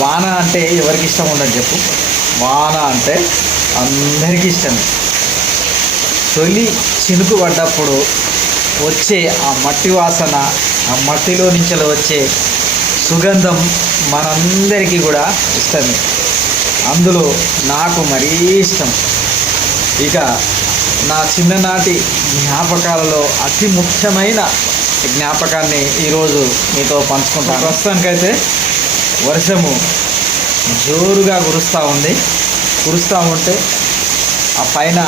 వాన అంటే ఎవరికి ఇష్టం ఉండదు చెప్పు? వాన అంటే అందరికీ ఇష్టమే. తొలి చినుకు పడ్డప్పుడు వచ్చే ఆ మట్టి వాసన, ఆ మట్టిలో నుంచి వచ్చే సుగంధం మనందరికీ కూడా ఇష్టమే. అందులో నాకు మరీ ఇష్టం. ఇక నా చిన్ననాటి జ్ఞాపకాలలో అతి ముఖ్యమైన జ్ఞాపకాన్ని ఈరోజు మీతో పంచుకుంటాను. ప్రస్తుతానికైతే వర్షము జోరుగా కురుస్తూ ఉంటే ఆ పైన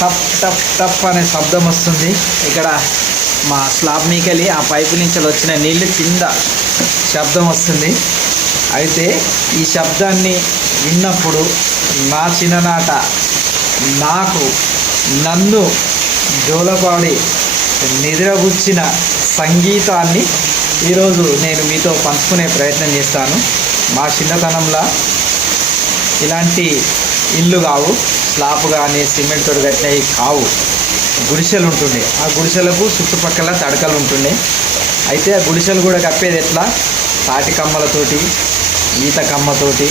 టప్ టప్ టప్ అనే శబ్దం వస్తుంది. ఇక్కడ మా స్లాబ్ మీకెళ్ళి ఆ పైపు నుంచి వచ్చిన నీళ్ళు కింద శబ్దం వస్తుంది. అయితే ఈ శబ్దాన్ని విన్నప్పుడు నా చిన్ననాట నన్ను జోలపాడి నిద్రపుచ్చిన సంగీతాన్ని ఈరోజు నేను మీతో పంచుకునే ప్రయత్నం చేస్తాను. మా చిన్నతనంలో ఇలాంటి ఇల్లు కావు, స్లాబ్ కానీ సిమెంట్తో కట్టినవి కావు, గుడిసెలు ఉంటుండే. ఆ గుడిసెలకు చుట్టుపక్కల తడకలు ఉంటుండే. అయితే ఆ గుడిసెలు కూడా కప్పేది ఎట్లా? తాటి కమ్మలతోటి, ఈత కమ్మతోటి,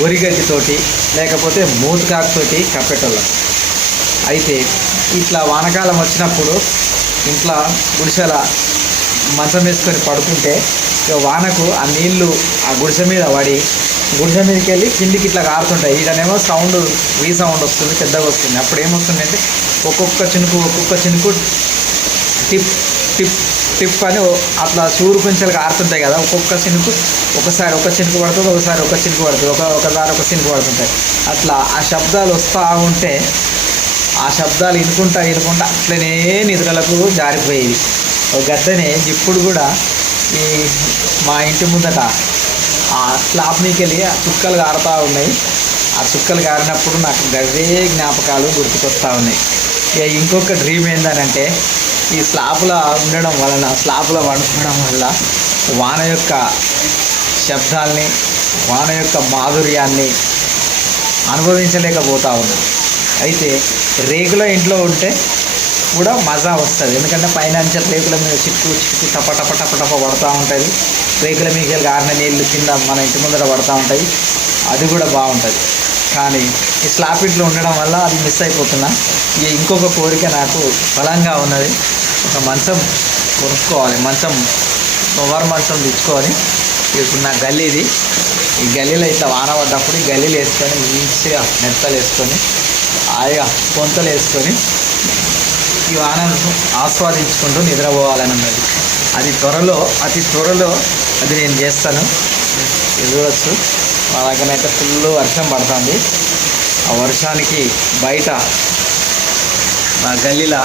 గొరిగడ్డితోటి, లేకపోతే మూతకాకుతోటి కప్పేటోళ్ళం. అయితే ఇట్లా వానకాలం వచ్చినప్పుడు ఇంట్లో గుడిసెల మంచం వేసుకొని పడుకుంటే ఇక వానకు ఆ నీళ్లు ఆ గుడిసె మీద పడి గుడిసె మీదకి వెళ్ళి కిందికి ఇట్లా కారుతుంటాయి. ఈడనేమో సౌండ్ రీసౌండ్ వస్తుంది, పెద్దగా వస్తుంది. అప్పుడు ఏమొస్తుందంటే ఒక్కొక్క చినుకు టిప్ టిప్ టిప్ అని అట్లా సూరు పెంచలు కారుతుంటాయి కదా. ఒక్కొక్క చినుకు ఒకసారి ఒక చినుకు పడుతుంది, ఒకసారి ఒక చినుకు పడుతుంది, ఒకసారి ఒక చినుకు పడుతుంటాయి. అట్లా ఆ శబ్దాలు వస్తూ ఉంటే ఆ శబ్దాలు వినుకుంటా అట్లనే నిద్రలకు జారిపోయేది. ఒక గద్దనే ఇప్పుడు కూడా ఈ మా ఇంటి ముందట ఆ స్లాబ్ మీకెళ్ళి ఆ చుక్కలు కారుతూ ఉన్నాయి. ఆ చుక్కలు కారినప్పుడు నాకు గవే జ్ఞాపకాలు గుర్తుకొస్తూ ఉన్నాయి. ఇక ఇంకొక డ్రీమ్ ఏంటంటే ఈ స్లాబ్లో ఉండడం వలన, స్లాబ్లో వండుకోవడం వల్ల వాన యొక్క శబ్దాల్ని, వాన యొక్క మాధుర్యాన్ని అనుభవించలేకపోతూ ఉన్నాను. అయితే రేకుల ఇంట్లో ఉంటే కూడా మజా వస్తుంది. ఎందుకంటే పైన రేకుల మీద చిక్కు టప టప టప టప పడుతూ ఉంటుంది. రేకుల మీద గారిన నీళ్ళు కింద మన ఇంటి ముందర పడుతూ ఉంటాయి. అది కూడా బాగుంటుంది. కానీ ఈ స్లాబ్ ఇంట్లో ఉండడం వల్ల అది మిస్ అయిపోతున్నా. ఇంకొక కోరిక నాకు బలంగా ఉన్నది. ఒక మంచం కొనుక్కోవాలి, కవర్ మంచం తెచ్చుకోవాలి. ఇప్పుడు నా గల్లీది, ఈ గల్లీలో ఇట్లా వాన పడ్డప్పుడు ఈ గల్లీలు వేసుకొని మంచిగా మెత్తలు వేసుకొని హాయిగా పొంతలు వేసుకొని ఈ వానను ఆస్వాదించుకుంటూ నిద్రపోవాలని ఉన్నది. అతి త్వరలో అది నేను చేస్తాను. చూడవచ్చు మా దగ్గరనైతే ఫుల్ వర్షం పడుతుంది. ఆ వర్షానికి బయట మా గల్లీలో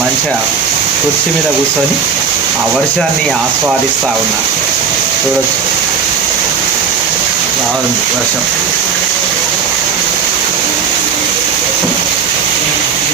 మంచిగా కుర్చీ మీద కూర్చొని ఆ వర్షాన్ని ఆస్వాదిస్తూ ఉన్నా. చూడవచ్చు వర్షం.